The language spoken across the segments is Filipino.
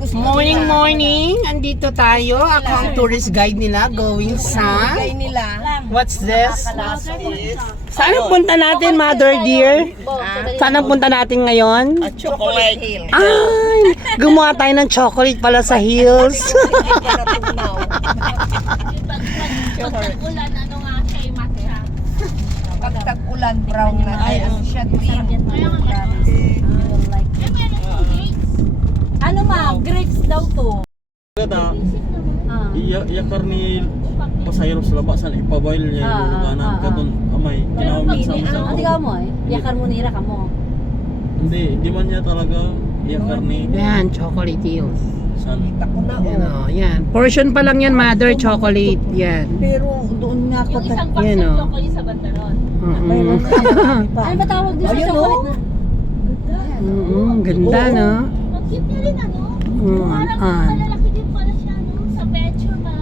Morning, morning. Andito tayo. Ako ang tourist guide nila going sa... What's this? Saan ang punta natin, Mother dear? Saan ang punta natin ngayon? Chocolate Hill. Ay, gumawa tayo ng chocolate pala sa hills. Pagtag-ulan, ano nga siya yung matcha. Pagtag-ulan, brown na. Ay, ano siya, green. Kaya nga ano ma, grapes daw to. Kada iya karni pasayro sa labasan ipaboil niya yung luganan katon amay kinawag sa Hindi ka mo yakar mo nira ka mo. Hindi man niya talaga iya karni. Yan, chocolate hills. San? Yan o, yan. Portion pa lang yan, Mother, chocolate. Yan. Pero doon nga ako. Yung isang box Yan, ng oh. chocolate sa bandaron. Ano ba tawag din sa chocolate na? Ganda, no? Ang cute niya rin ano. Mm, Parang malalaki din pala siya no? Sa picture ba?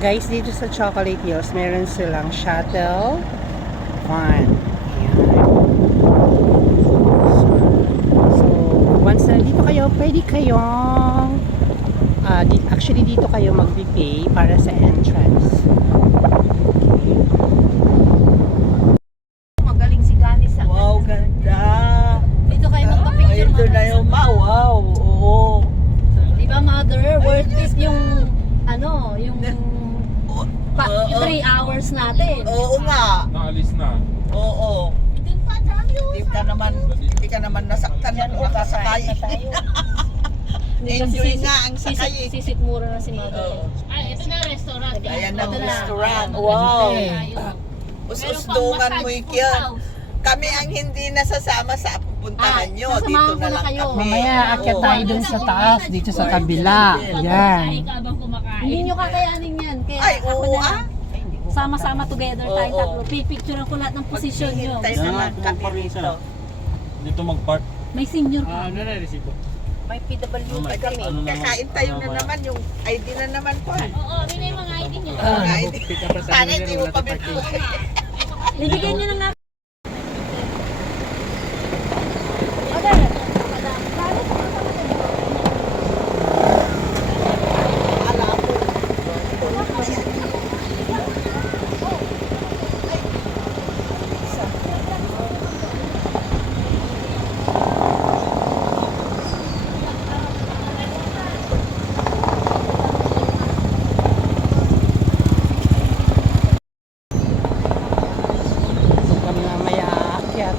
Guys, dito sa Chocolate Hills, meron silang shuttle fun. Ayan. So, once na dito kayo, pwede kayong actually dito kayo mag-pay para sa entrance. Magaling si Gani sa Wow, ganda. dito kayo magpa-picture Ito na yung wow. Oo. Di ba mother, worth it yung ano, yung 3 hours natin. Oo nga. Naalis na. Oo. Dun pa dami oh. Hindi ka naman nasaktan ng nakasakay. Enjoy nga ang sakay. Sisikmura na si mother. Oo. Ay, ito na restaurant. Ayan ang Ito na. restaurant. Wow. Meron Us-usdungan pang mo massage ikyan. house. Kami ang hindi nasasama sa pupuntahan nyo. sasamahan Dito ko na na lang kayo. kami. Mamaya, akyat tayo dun sa taas, dito sa kabila. Yan. Hindi nyo kakayanin yan. Kaya Ay, ako oo na ah. lang. Sama-sama together tayong Oo. tatlo. Pipicturean ko lahat ng posisyon nyo. Maghihintay Yan naman nga, kami kung dito. siya. Dito mag-park. May senior pa. Ano na resibo? May PWD Ay, kami. ano naman? Kakain tayo Ano na naman? naman. Yung ID na naman po. Oo, rin na yung mga ID nyo. ID. Sana hindi mo pa bigyan. Bibigyan nyo ng natin. Kami mamaya aakyat.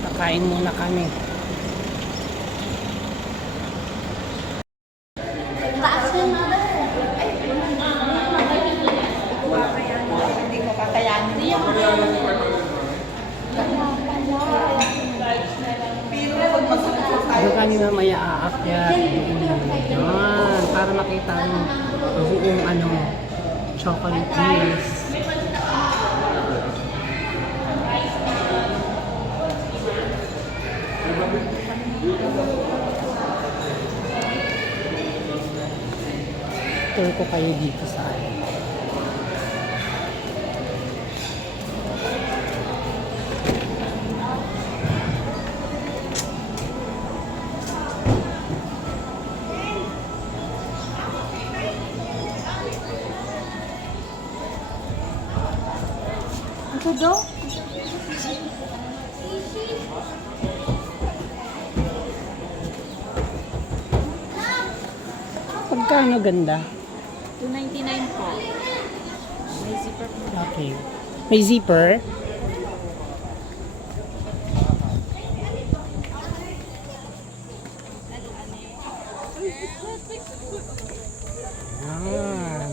Kakain muna kami. Hindi mo kakayanin. Doon kami mamaya aakyat. Yan, para makita ang buong chocolate hills. Tour ko kayo dito sa Ito daw? Pagkano ganda? 299 po. May zipper po. Okay. May zipper? Yan.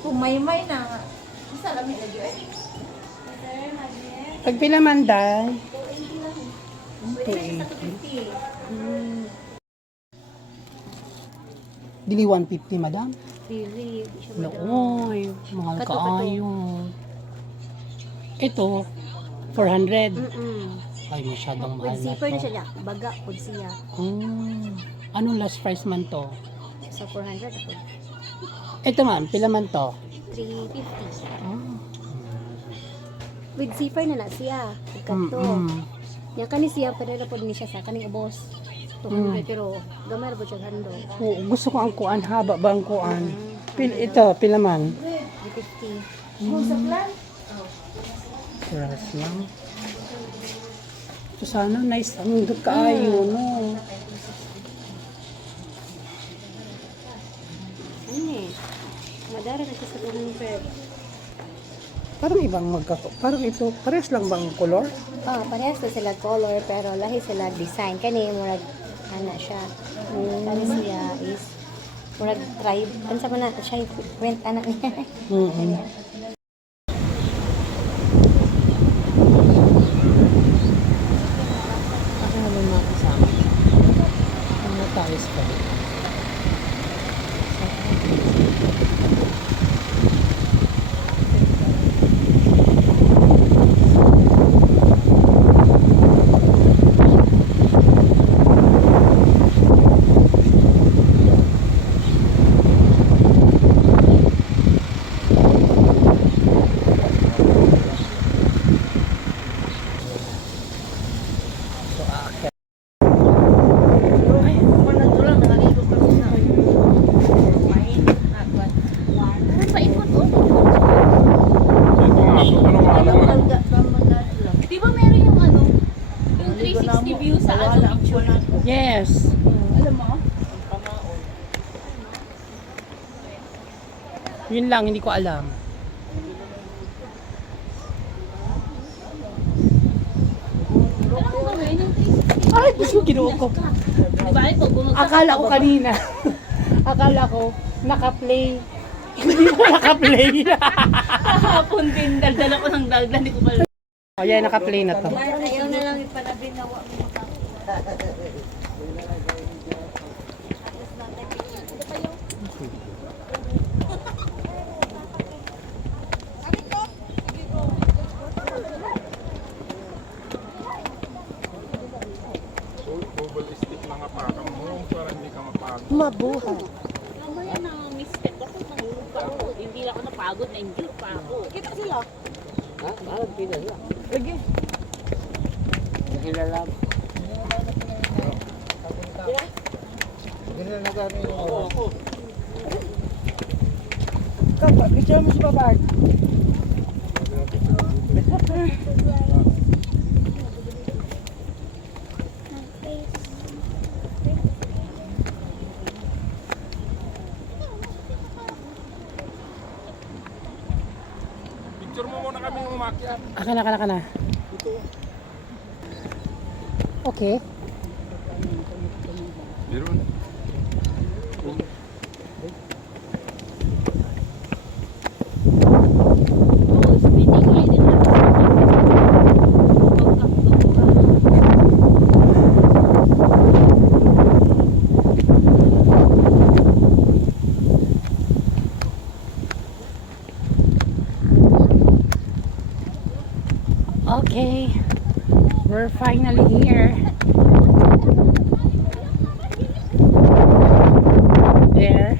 Kung may na. Isa lang lagi eh. Pag pinamanday. Dili 150, madam. Dili. Nooy, mahal ka ayo. Ito, 400. Ay, masyadong mahal With na zipper na to. siya niya. Baga, with siya. Anong last price man to? Sa 400 ako. Ito ma'am, pila man to? 350. Ah. With zipper na siya. Ikato. Yan kani siya, pero na po ni siya sa kaning boss. 200 pero gamay po siya hando. Oo, gusto ko ang kuan, haba ba ang kuan? Ito, pila man? 350. Peras lang. Ito sana, nice. Ang kaayo, no? Ano eh? Madara na siya sa 200. Parang ibang parang ito, parehas lang bang color? Oh, parehas na sila color pero lahi sila design. Kani murag ana siya. Kani siya is murag tribe. Ano man na siya print ana niya. Ako naman mga kasama. Ang natayos pa rin. Di ba meron yung ano? Yung 360 view sa ano picture? Yes. Alam mo? Yun lang, hindi ko alam. Alam mo ba yun yung 360? Ay, gusto ko kinuha ko. Di ba? Pag bumagsak Akala ko kanina. Akala ko, naka-play. Hindi mo naka-play. kahapon din, daldala ko ng daldala, hindi ko pala. O yan, naka-play na to. Ayaw na lang ipanabinawa mo. Mabuhay. Mamaya na mistake ako, nahulog pa ako. Hindi lang ako napagod, na-injure pa ako. Kita sila. Ha? Parang kilala. Lagi. Kilala. Kilala ka rin. Oo. Kapa, picture mo si Babag. Picture mo muna kami umakyat. Aka na. Okay. Meron. Okay. We're finally here. There.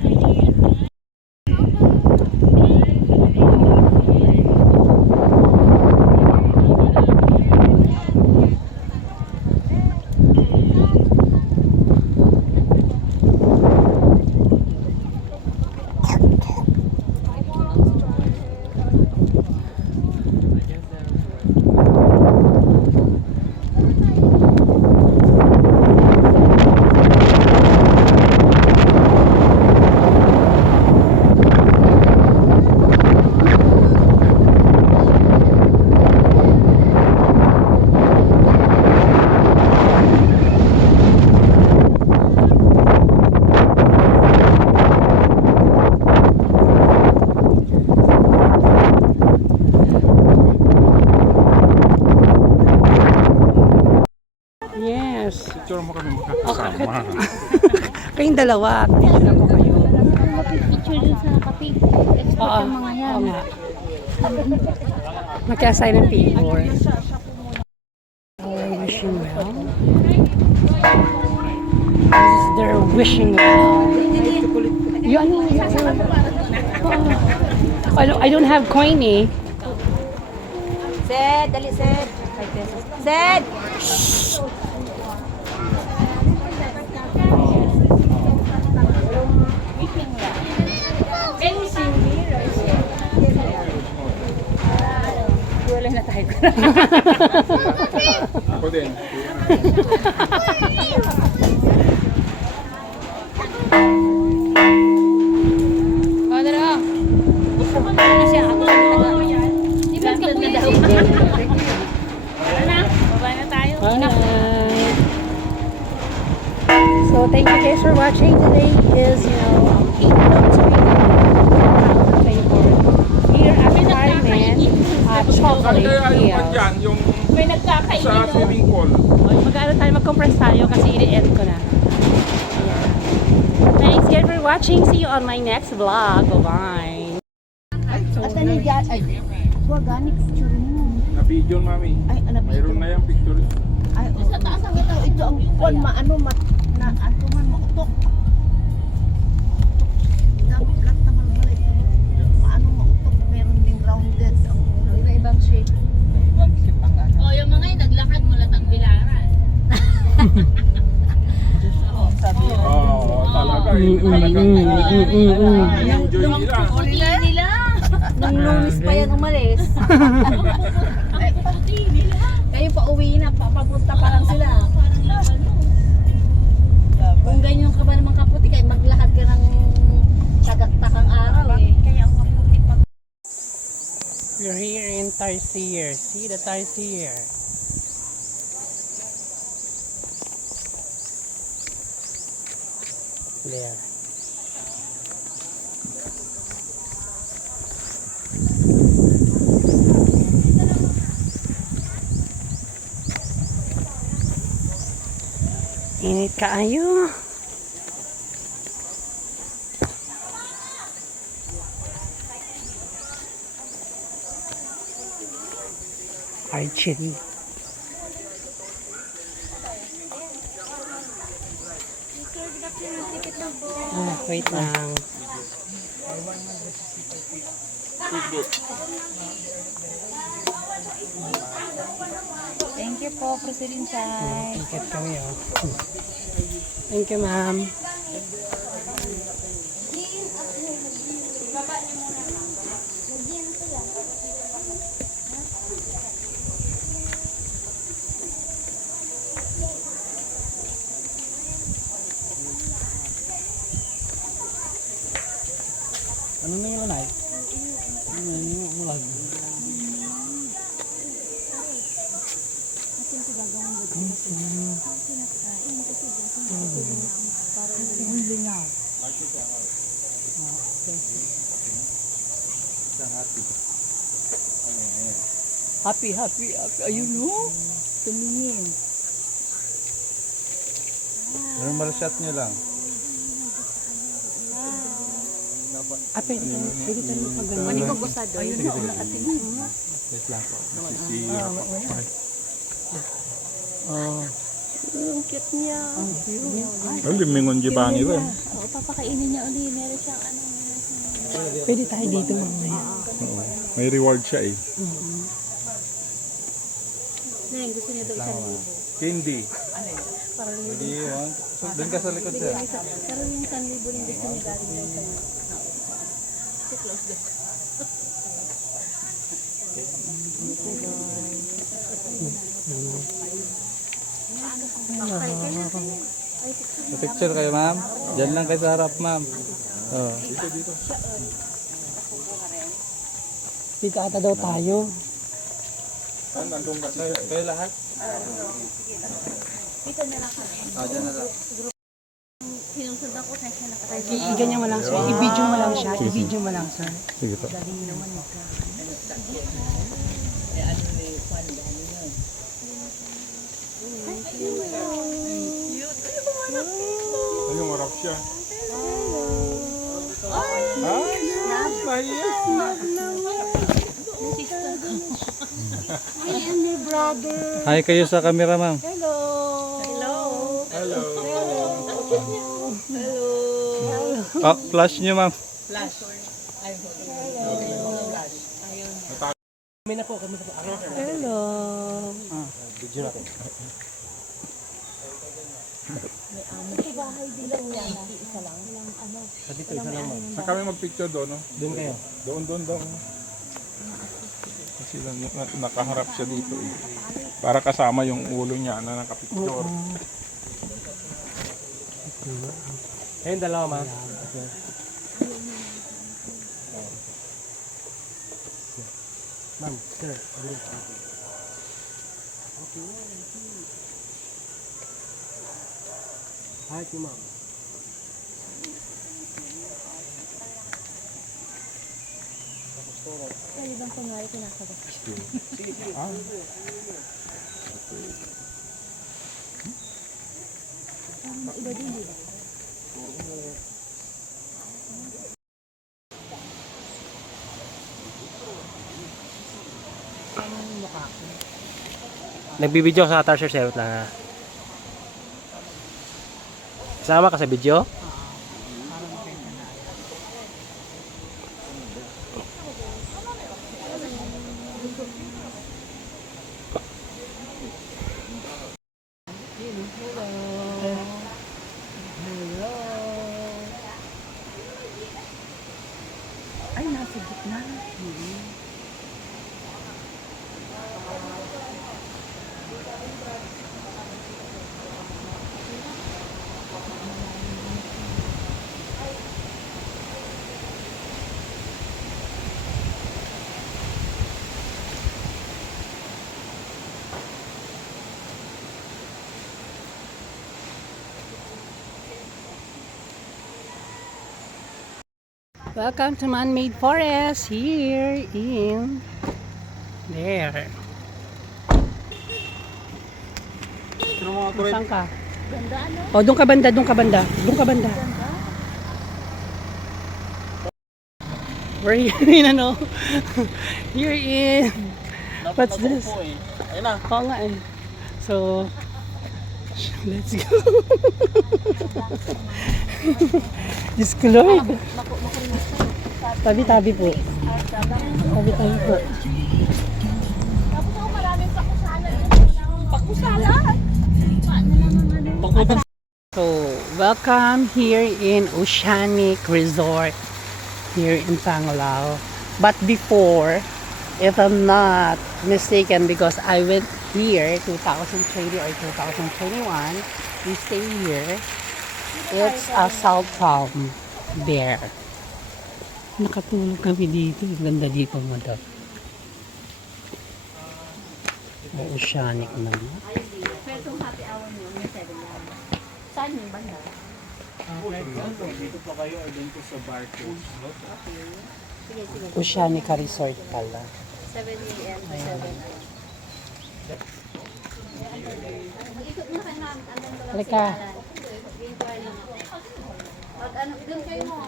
Yes. Picture mo kami magkakasama. Kayong dalawa. Picture ko kayo. Picture dun sa kape. Expert Oo. yung mga yan. Oo nga. Magkasay ng picture. They're wishing well. They're wishing well. Yun. I don't have coin eh. Sed, dali Sed. 5 pesos. Sed! Ako din. Alright. So thank you guys for watching. Today is 8 months here at Carmen Chocolate Kaya yung Hills. dyan, yung sa swimming pool. Mag-ano tayo, mag-compress tayo kasi i-end ko na. Ayan. Thanks again for watching. See you on my next vlog. Bye-bye. At ano yan? Ay, huwag gani picture mo. Na-video, mami. Ay, ano Mayroon na yung picture. Ay, sa taas ang ito ang on maano na ano man mautok. Dapat lahat naman wala ito. Maano mautok, meron ding rounded ang iba-ibang shape. Ibang shape ang ano. Oh, yung mga yun, naglakad mula Tagbilaran. Oo, talaga. Talaga. Enjoy nila. Puti nila. Nung lunis pa yan umalis. Puti nila. Kayo pa uwi na, papunta pa lang sila. Parang laban mo. Kung ganyan ka ba naman kaputi, kaya maglakad ka ng tagaktakang araw eh. Kaya ang kaputi pa. We're here in Tarsier. See the Tarsier. There. Init kaayo. Archery. Wait lang. Thank you po, President Chay. Ticket kami oh. Thank you, ma'am. Ano na yung lanay? Ano na yung ulag? Happy. Ayun no? Tumingin. Normal shot niya lang. Pwede tayo magpagano. Hindi ko gustado. Ayun no, nakatingin. Wait lang po. Oh. Ang cute niya. Limingon jibangi ba? Oo, papakainin niya uli. Meron siyang ano. Pwede tayo dito mamaya. Oo. May reward siya eh. Neng, gusto niya daw 1,000. Candy. Hindi yun. So, doon ka sa likod siya. Pero yung 1,000 yung gusto niya galing daw sa'yo. Picture kayo, ma'am. Diyan lang kayo sa harap, ma'am. Oh. Dito ata daw tayo. Kayo lahat? Sinusod ako sa siya nakatayo. I-ganyan mo lang sir. I-video mo lang siya. I-video mo lang sir. Sige po. nakaharap siya. Ay, nahiya. I am your brother. Hi kayo sa camera, ma'am. Hello. Hello. Ah, flash niyo, ma'am. Hello. Saan kami mag-picture doon, no? Doon kayo? Doon. Kasi nakaharap siya dito eh. Para kasama yung ulo niya na nakapicture. Ayun, dalawa, ma'am. Ma'am, sir. Hi, ma'am. Pwede bang kunwari kinakagat? Iba din, di ba? Nagbibideo sa Atar, sir. Serot lang, ha? Kasama ka sa video? Ay, nasa gitna. Welcome to Man-Made Forest here in there. Saan ka? Ganda, ano? Oh, doon ka banda, doon ka banda. Doon ka banda. We're here in ano? Here in... What's this? Ayun na. Oo nga eh. So, let's go. Diyos ko Lord. Tabi-tabi po. Tabi-tabi po. Tapos ako maraming pakusalan. Pakusalan? Paano naman ano? So, welcome here in Oceanic Resort here in Panglao. But before, if I'm not mistaken, because I went here 2020 or 2021, we stay here. It's a salt palm there. Nakatulog kami dito. Ganda dito mo daw. Oceanic naman. Pero itong happy hour niyo, may 7 yan. Saan yung banda? Dito pa kayo or doon po sa bar ko? Sige, sige. Oceanica Resort pala. 7 a.m. to 7 a.m. Ikot mo kay ma'am. Andun ko lang Halika. Inquire lang ako. Pag ano, doon kayo mo.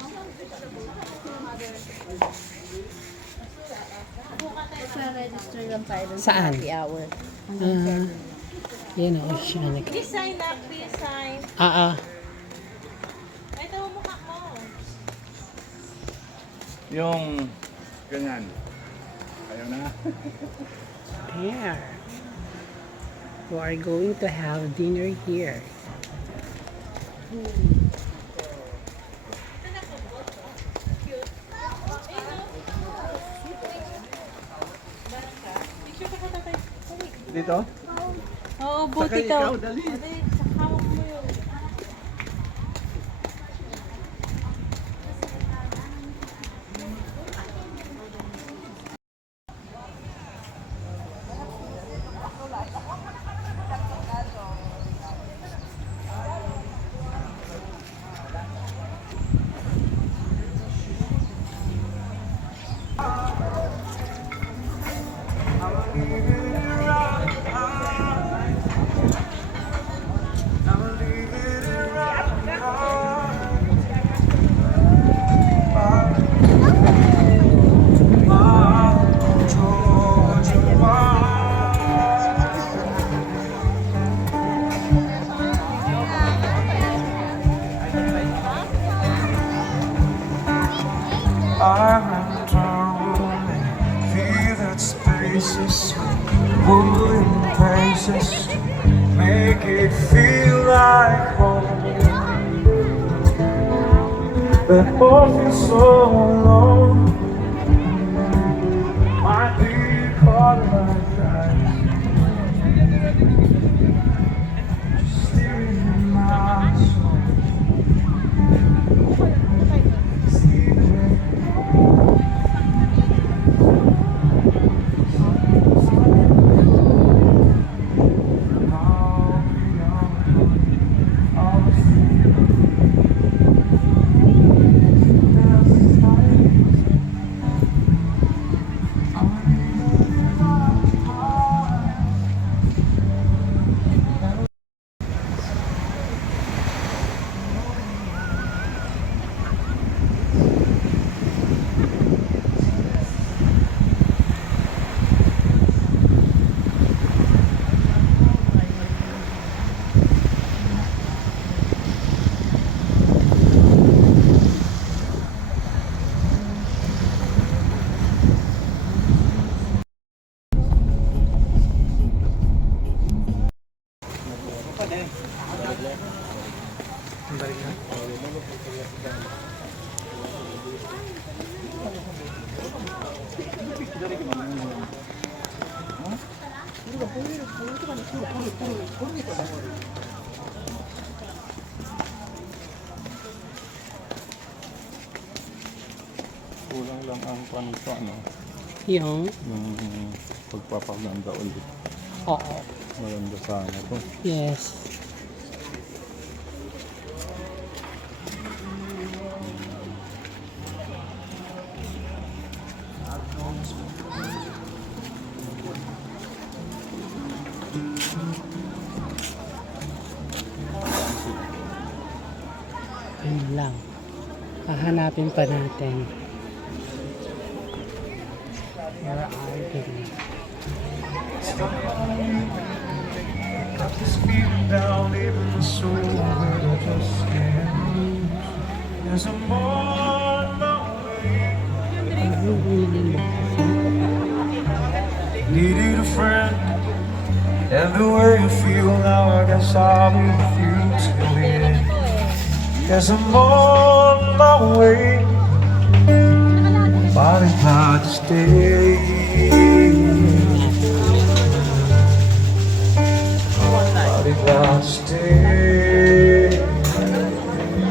Sa register lang tayo doon sa Saan? happy hour. Yan o, Oceanic. Please sign up, please sign. Ito ang mukha mo. Yung ganyan. Ayaw na. There. We are going to have dinner here. Dito? Oo, buti ka. Dali. Hawak mo yun. it feel like home? That all feels so alone. Might be caught like that. Just steering in my soul. See the way. Kulang lang ang panito, ano, Yung, yung pagpapaganda ulit. oo. Maganda sana to. Yes. Yun lang. Hahanapin pa natin. Where are they? Got this feeling down deep in my soul that I just can't lose. There's a more lonely. Needed a friend, and the way you feel now, I guess I'll be with you till the end. There's a more long way, but it's hard to stay. But it's hard to stay.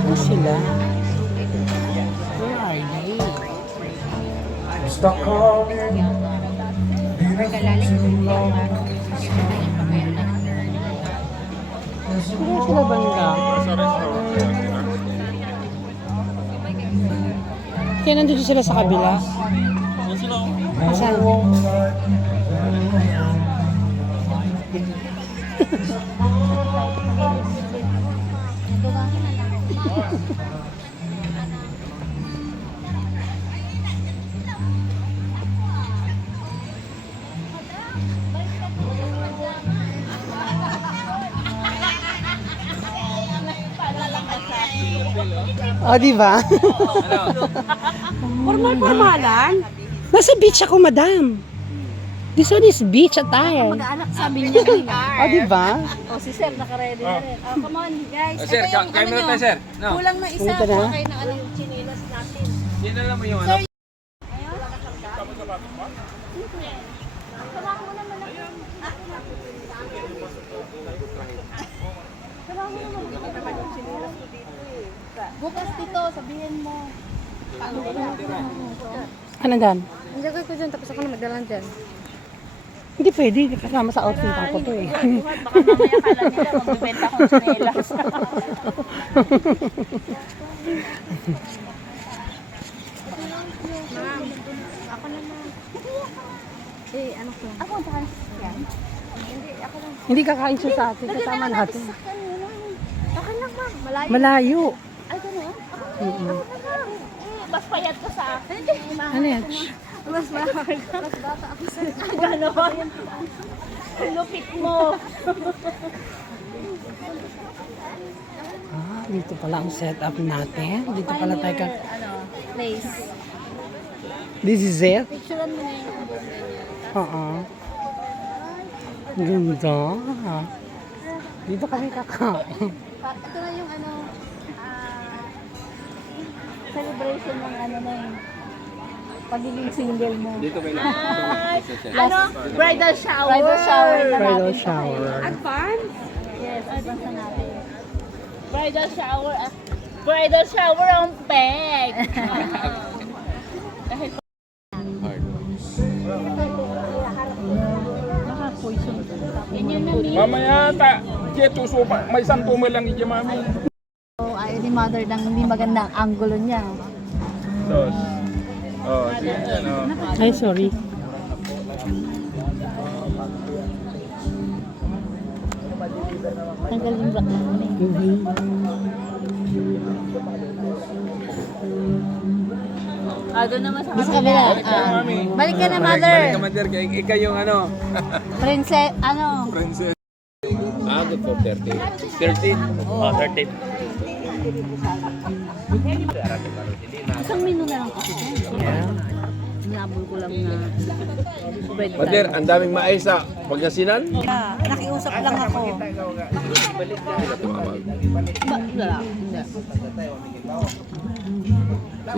Ano sila? Where are they? I'm stuck on you. Been too long. Where sila banda? Kaya nandito sila sa kabila? Saan? O, di ba? Formal-formalan? Nasa beach ako, madam. This one is beach attire. Mag-anak sabi niya O, di ba? O, si Sir naka-ready na rin. Oh, come on, guys. Sir, Ito yung kain muna tayo, sir. No. Kulang na isa. Ito na. Okay na ano yung chinilas natin. Yan na lang mo yung ano. Bukas dito, sabihin mo. Ano dan? Ang lagay ko dyan, tapos ako na magdalan dyan. Hindi pwede, kasama sa outfit ko to eh. Baka mamaya kala nila magbibenta akong chinelas. Ma'am, ako naman. Eh, ano ko? Ako, baka yan. Hindi kakain siya sa atin, kasama natin. Okay lang, ma'am. Malayo. Malayo. Ay, gano'n? Mas payat ka sa akin. Ano yan? Mas mahal. Mas bata ako sa gano'n. Lupit mo. Ah, dito pala ang setup natin. Dito pala tayo ka... Ano, place. This is it? Picturean mo na yung ganyan. Oo. Ganda. Dito kami kakain. Ito na yung ano, celebration ng ano na yung pagiging single mo. Dito may Ano? Bridal shower. Bridal shower na Bridal natin. shower. Advance? Yes, advance na natin. Bridal shower. Bridal shower ang peg. Mamaya ta, kito sopa, may santumo lang ije mami. So, ayaw ni mother ng hindi maganda ang angulo niya. Dos. Oh, sige yan oh. Ay, sorry. Tanggal yung black na yun eh. Doon naman sa Sa kabila. Balik ka na, mother. Mother, ikaw yung ano? Princess, ano? Princess. Good for 30. 30? Oh, 30. Isang menu na lang kasi. Yeah. Nabol ko lang na bread Mother, ang daming mais sa Pangasinan. Nakiusap lang ako.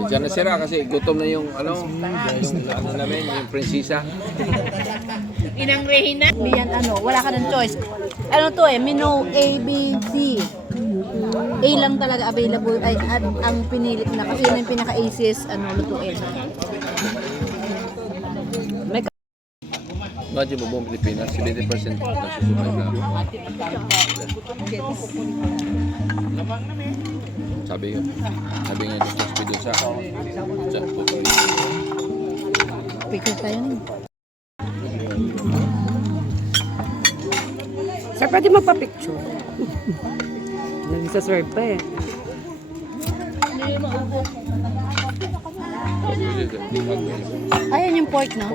Siya na sira kasi gutom na yung ano namin, yung prinsesa. Inang Rehina. Hindi yan ano, wala ka ng choice. Ano to eh, menu A, B, C. A lang talaga available, ay ang pinilit na kasi yun yung pinaka-easiest ano, lutuin. Imagine mo buong Pilipinas, 70% nagsusubay na. Sabi nga ni Josh doon sa photo. Picture tayo nun. Sir, pwede magpa-picture. Nagsaserve pa eh. Ayun yung pork, no?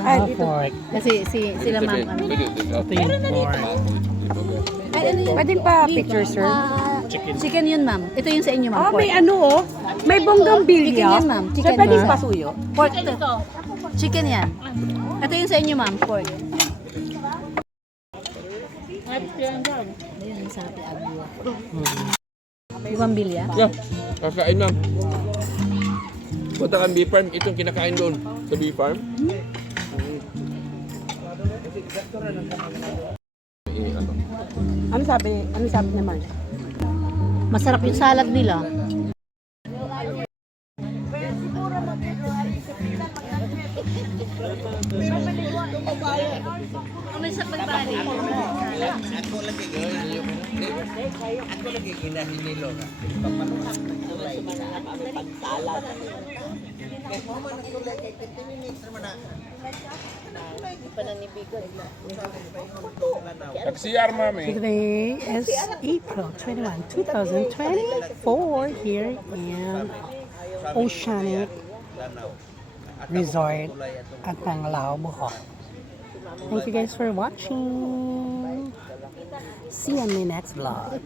Ay, pork. Kasi sila ma'am. ano. Ito yung pork. Ay, ano yun? Pwede pa picture, sir? Chicken yun, ma'am. Ito yung sa inyo, ma'am. Oh, Pork. may ano oh. May bonggang Chicken bilya. yan, ma'am. Sir, Chicken pwede yan. pasuyo. Pork to. Chicken yan. Ito yung sa inyo, ma'am. Pork. Ayun, sabi agwa. Ibang bilya? Yeah, kakain ma'am. Punta kang bee farm, itong kinakain doon sa bee farm. Ano sabi naman? Masarap yung salad nila. Kami sa pagbalik. Nag-CR mami. Today is April 21, 2024 here in Oceanic Resort at Panglao, Bohol. Thank you guys for watching. See you on my next vlog.